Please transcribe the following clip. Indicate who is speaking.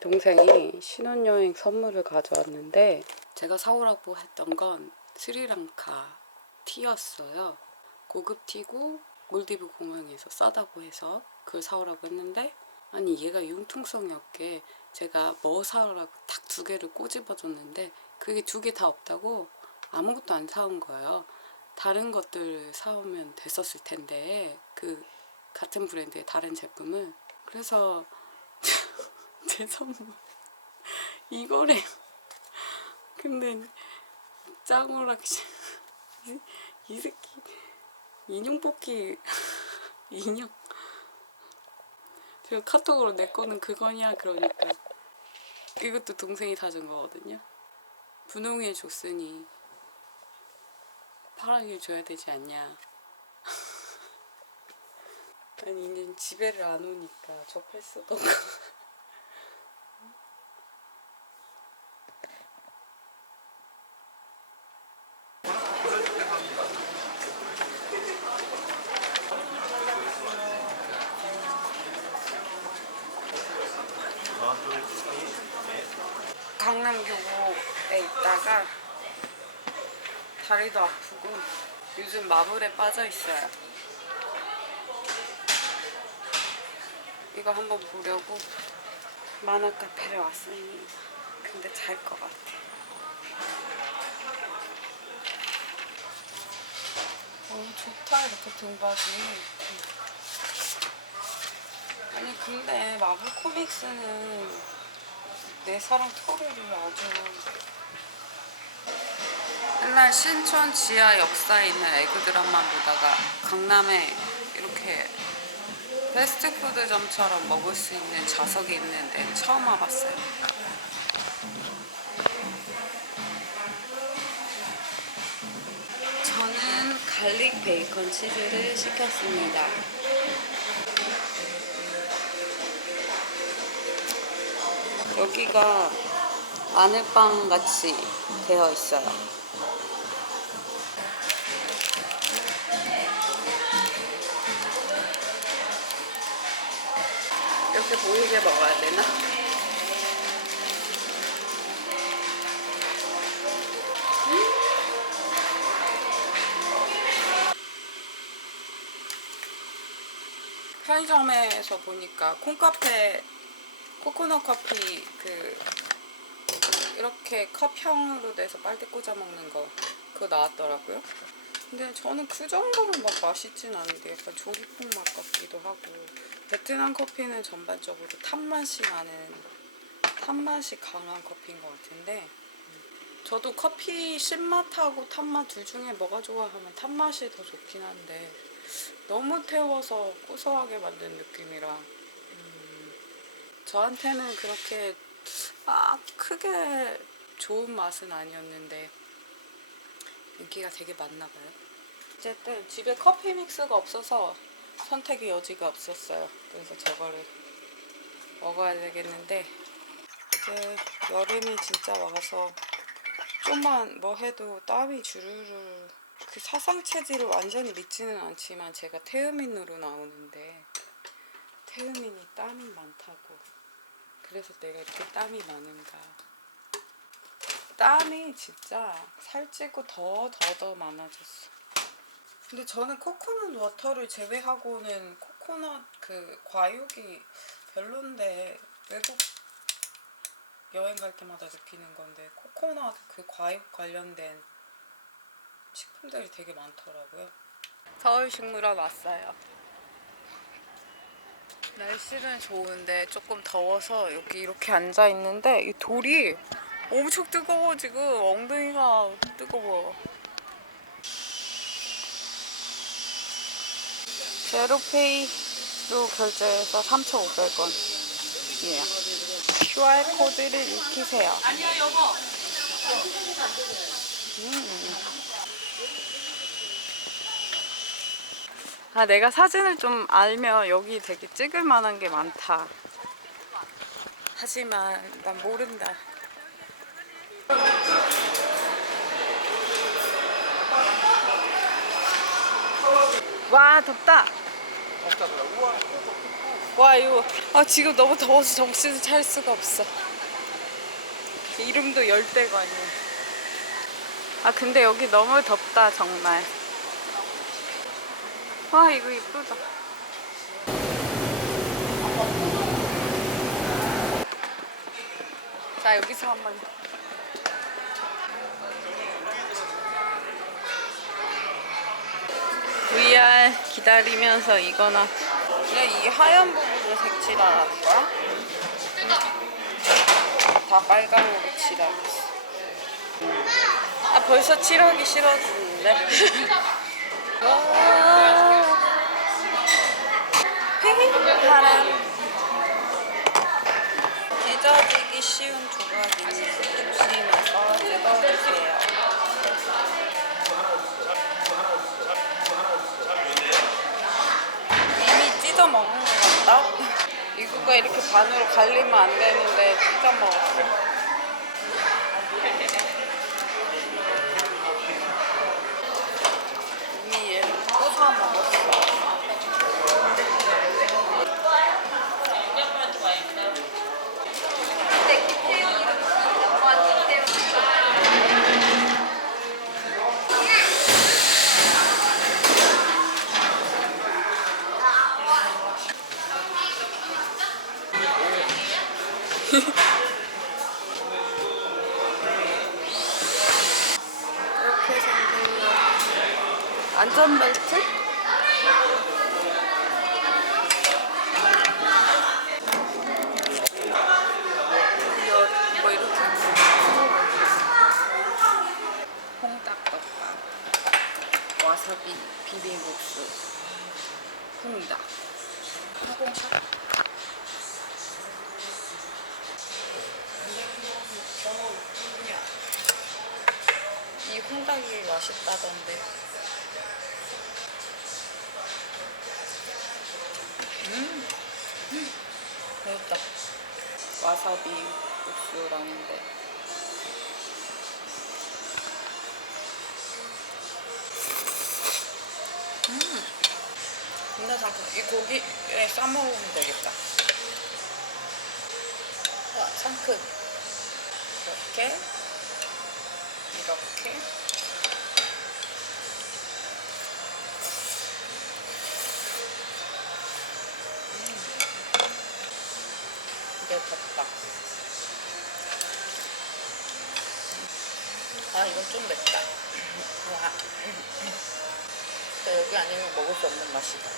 Speaker 1: 동생이 신혼여행 선물을 가져왔는데 제가 사오라고 했던 건 스리랑카 티였어요. 고급 티고 몰디브 공항에서 싸다고 해서 그걸 사오라고 했는데 아니 얘가 융통성이 없게 제가 뭐 사오라고 딱 두 개를 꼬집어 줬는데 그게 두 개 다 없다고 아무것도 안 사온 거예요. 다른 것들 사오면 됐었을 텐데 그 같은 브랜드의 다른 제품을 그래서 제 선물 이거래요. 근데 짱오락시 이, 이 새끼 인형 뽑기 인형 제가 카톡으로 내 거는 그거냐 그러니까 이것도 동생이 사준 거거든요. 분홍이에 줬으니 파랑이를 줘야 되지 않냐. 아니 이제 집에를 안 오니까 접할 수도 없고 강남교보에 있다가 다리도 아프고 요즘 마블에 빠져 있어요. 이거 한번 보려고 만화 카페를 왔으니 근데 잘 것 같아. 어 좋다 이렇게 등받이. 아니 근데 마블 코믹스는 내 사랑 토리를 아주 맨날 신촌 지하 역사에 있는 드라마 보다가 강남에 이렇게 패스트푸드점처럼 먹을 수 있는 좌석이 있는 데는 처음 와봤어요. 저는 갈릭 베이컨 치즈를 시켰습니다. 여기가 마늘빵 같이 되어 있어요. 이렇게 보이게 먹어야 되나? 편의점에서 보니까 콩카페 코코넛 커피 그 이렇게 컵형으로 돼서 빨대 꽂아 먹는 거 그거 나왔더라고요. 근데 저는 그 정도로 막 맛있진 않은데 약간 조리퐁 맛 같기도 하고 베트남 커피는 전반적으로 탄맛이 나는 탄맛이 강한 커피인 것 같은데 저도 커피 신맛하고 탄맛 둘 중에 뭐가 좋아 하면 탄맛이 더 좋긴 한데 너무 태워서 고소하게 만든 느낌이라 음, 저한테는 그렇게 막 크게 좋은 맛은 아니었는데 인기가 되게 많나 봐요. 어쨌든 집에 커피 믹스가 없어서 선택의 여지가 없었어요. 그래서 저거를 먹어야 되겠는데 이제 여름이 진짜 와서 좀만 뭐 해도 땀이 주르르 그 사상 체질을 완전히 믿지는 않지만 제가 태음인으로 나오는데 태음인이 땀이 많다고 그래서 내가 이렇게 땀이 많은가 땀이 진짜 살찌고 더 더 더 많아졌어 근데 저는 코코넛 워터를 제외하고는 코코넛 그 과육이 별론데 외국 여행 갈 때마다 느끼는 건데 코코넛 그 과육 관련된 식품들이 되게 많더라고요. 서울식물원 왔어요. 날씨는 좋은데 조금 더워서 여기 이렇게 앉아 있는데 이 돌이 엄청 뜨거워 지금 엉덩이가 뜨거워. 제로페이로 결제해서 3,500원이에요. QR 코드를 익히세요.
Speaker 2: 아니야 여보.
Speaker 1: 아, 내가 사진을 좀 알면 여기 되게 찍을 만한 게 많다. 하지만 난 모른다. 와, 덥다.
Speaker 3: 와
Speaker 1: 이거 아 지금 너무 더워서 정신을 차릴 수가 없어. 이름도 열대관이야. 아 근데 여기 너무 덥다 정말. 와 이거 이쁘다. 자 여기서 한번. VR 기다리면서 이거나 그냥 이 하얀 부분을 색칠하라는 거야? 다 빨강으로 칠하겠어 아 벌써 칠하기 싫어지는데 와. 바람 찢어지기 쉬운 조각이니 조심해서 뜯어주세요 이미 찢어 먹는 것 같다. 이거가 이렇게 반으로 갈리면 안 되는데 찢어 먹었어. 이미 얘를 부숴 먹었어. 이렇게 생긴 안전벨트? 이거 뭐 이렇게 홍닭덮밥 와사비 비빔국수 홍닭 항공샷 이 홍닭이 맛있다던데. 음, 음, 맛있다. 와사비 국수랑인데. 음, 진짜 상큼. 이 고기에 싸 먹으면 되겠다. 와, 상큼. 이렇게. 이렇게 덥다. 아 이건 좀 맵다. 와. 진짜 여기 아니면 먹을 수 없는 맛이다